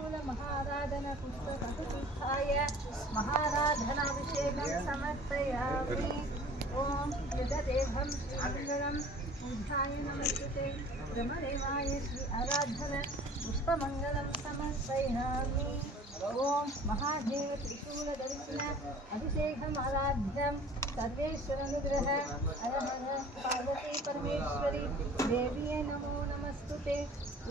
त्रिशूल महाराधन पुष्पकटुतीर्थाय महाराधनाभिषेकं समर्पयामि। ओम यदेवं श्रीमंगलम बुद्धाय नमस्ते ब्रह्मदेवाय श्री आराधन पुष्पमंगलम समर्पयामि। ओम महादेव त्रिशूल दर्शन अभिषेकम आराध्यम सर्वेश्वर अनुग्रह अरहर पार्वती परमेश्वरी देवी नमो नमस्तुते।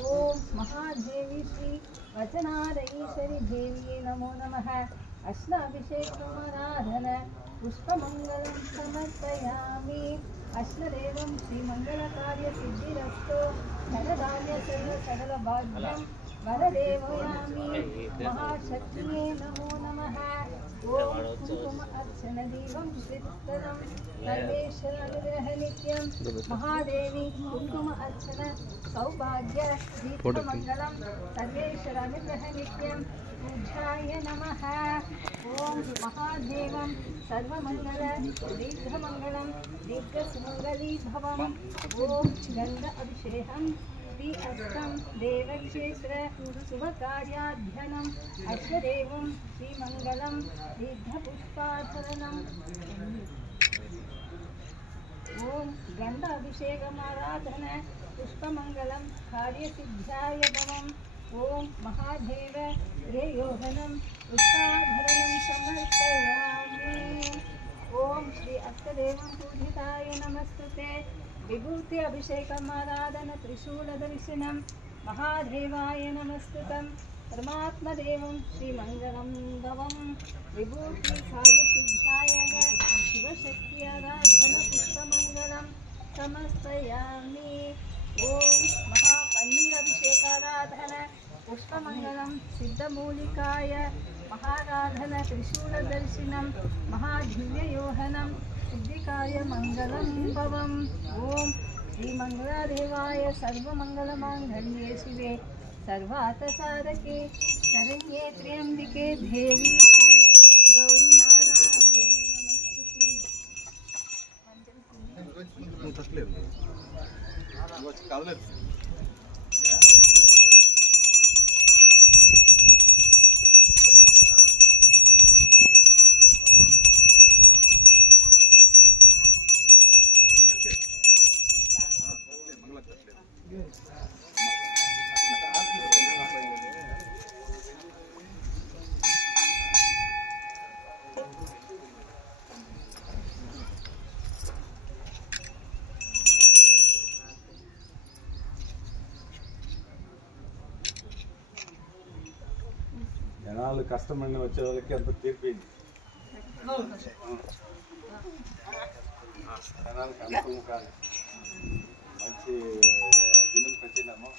ओम महादेवी श्री वचनादईश्वरी देवी नमो नमः। अष्टाभिषेकमाराधन पुष्पमंगलम समर्पयामि। अष्टदेवं श्रीमंगलकार्यसिद्धिरस्तु धनधान्य सर्व सकल भाग्यं वरदेवयामि। महाशक्तिये नमो नमः। ओम कुंकुम अर्चन दीपं श्रीस्तरं सर्वेश्वर अनुग्रह नित्यं महादेवी कुंकुम अर्चन सौभाग्य दीपमंगलम सर्वेश्वर अनुग्रह नित्यं पूज्याय नमः। ओम महादेवं सर्वमंगल दीर्घमंगलं दीर्घसुमंगली भवम्। ओम गंध अभिषेकं श्री अष्टम देवक्षेत्र शुभकार्याध्ययनम् अश्वदेवं श्रीमंगलं दीर्घपुष्पाधरणम्। ओम गंध अभिषेकमाराधन पुष्पमंगलं कार्यसिद्ध्याय भवम्। ओम महादेव योहनं पुष्पाभरणं समर्पयामि। ओम श्री अष्टदेवं पूजिताय नमस्तुते विभूति अभिषेकमाराधन त्रिशूल दर्शनं महादेवाय नमस्तुतं परमात्मदेवं श्रीमंगलं भवं विभूति कार्यसिद्धाय शिवशक्ति आराधन पुष्पमंगलं समर्पयामि। ओम महापन्नीर अभिषेकाराधन पुष्पमंगलं सिद्धमूलिकाय महाराधन त्रिशूल दर्शनं महादिव्ययोहनं सिद्धिकाय मंगलं भवम्। ओम श्रीमंगलादेवाय सर्वमंगलमांगल्ये शिवे सर्वार्थसाधके शरण्ये त्र्यंबिके देवी श्री गौरी नारायणी नमस्तुते। జనాలు కష్టమని వచ్చే వాళ్ళకి అంత తీర్పింది జనాలకు అనుకూలం కాదు. మంచి దినం పెట్టినాము.